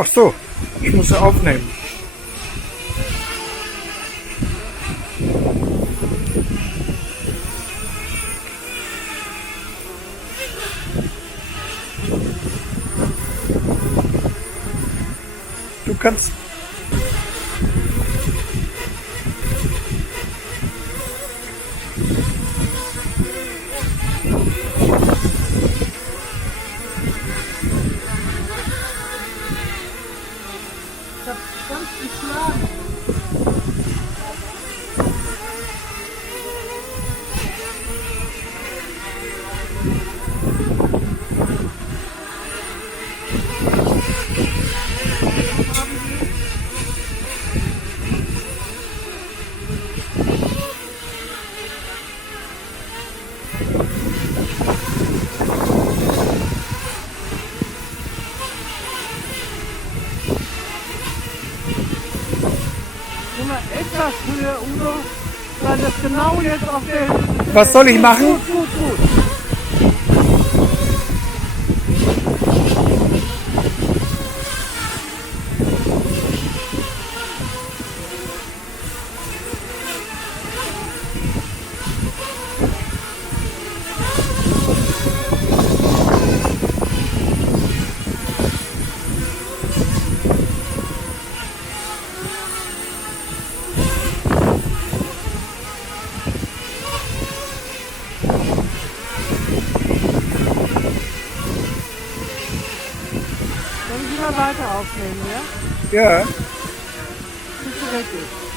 Ach so, ich muss sie aufnehmen. Du kannst... Ich hab ganz geschlagen. Immer etwas höher, Udo, weil das genau jetzt auf der... Was soll ich machen? Gut. Soll ich wieder weiter aufnehmen, ja? Ja. Bis du weg bist.